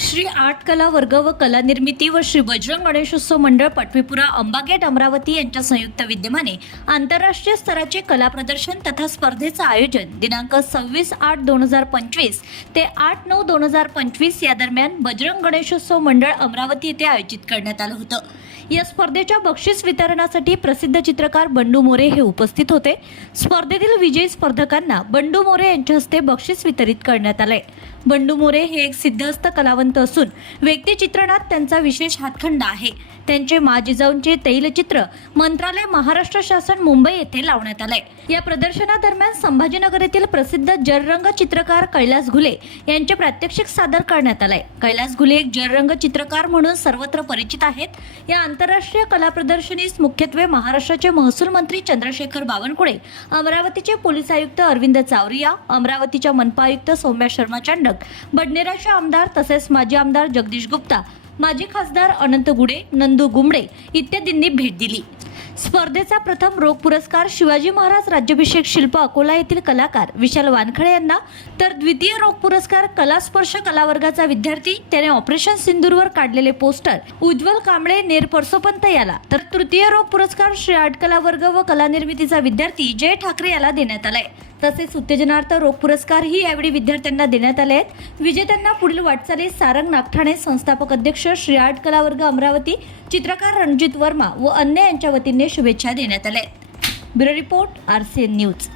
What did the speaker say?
Shri art कला वर्ग व कला निर्मिती व श्री बजरंग गणेशोत्सव मंडळ पटवीपुरा अंबागेट अमरावती यांच्या संयुक्त विद्यमाने आंतरराष्ट्रीय स्तराचे कला प्रदर्शन तथा स्पर्धेचं आयोजन दिनांक सव्वीस आठ दोन हजार पंचवीस ते आठ नऊ दोन हजार पंचवीस या दरम्यान बजरंग गणेशोत्सव मंडळ अमरावती येथे आयोजित करण्यात आलं होतं. या स्पर्धेच्या बक्षीस वितरणासाठी प्रसिद्ध चित्रकार बंडू मोरे हे उपस्थित होते. स्पर्धेतील विजयी स्पर्धकांना बंडू मोरे यांच्या हस्ते बक्षीस वितरित करण्यात आले. बंडू मोरे हे एक सिद्धहस्त कलावंत असून व्यक्तिचित्रणात त्यांचा विशेष हातखंडा आहे. त्यांचे माजिजाऊंचे तैलचित्र मंत्रालय महाराष्ट्र शासन मुंबई येथे लावण्यात आले. या प्रदर्शनादरम्यान संभाजीनगर येथील प्रसिद्ध जलरंग चित्रकार कैलास घुले यांचे प्रात्यक्षिक सादर करण्यात आले. कैलास घुले एक जलरंग चित्रकार म्हणून सर्वत्र परिचित आहेत. या आंतरराष्ट्रीय कला प्रदर्शनीस मुख्यत्वे महाराष्ट्राचे महसूल मंत्री चंद्रशेखर बावनकुळे अमरावतीचे पोलीस आयुक्त अरविंद चावरिया अमरावतीच्या मनपा आयुक्त सौम्या शर्मा चांडक बडनेराचे आमदार तसेच माजी आमदार जगदीश गुप्ता माजी खासदार अनंत गुडे नंदू गुमडे इत्यादींनी भेट दिली. स्पर्धेचा प्रथम रोख पुरस्कार शिवाजी महाराज राज्याभिषेक शिल्प अकोला येथील कलाकार विशाल वानखडे यांना तर द्वितीय रोख पुरस्कार कलास्पर्श कलावर्गाचा विद्यार्थी त्याने ऑपरेशन सिंदूरवर काढलेले पोस्टर उज्ज्वल कांबळे नेर परसोपंत याला. तर तृतीय रोख पुरस्कार श्री आर्ट कला वर्ग व कलानिर्मितीचा विद्यार्थी जय ठाकरे याला देण्यात आलाय. तसेच उत्तेजनार्थ रोख पुरस्कारही यावेळी विद्यार्थ्यांना देण्यात आले आहेत. विजेत्यांना पुढील वाटचालीस सारंग नागठाणे संस्थापक अध्यक्ष श्री आर्ट कलावर्ग अमरावती चित्रकार रणजित वर्मा व अन्य यांच्या वतीने शुभेच्छा देण्यात आल्या आहेत. Bureau report R C N news.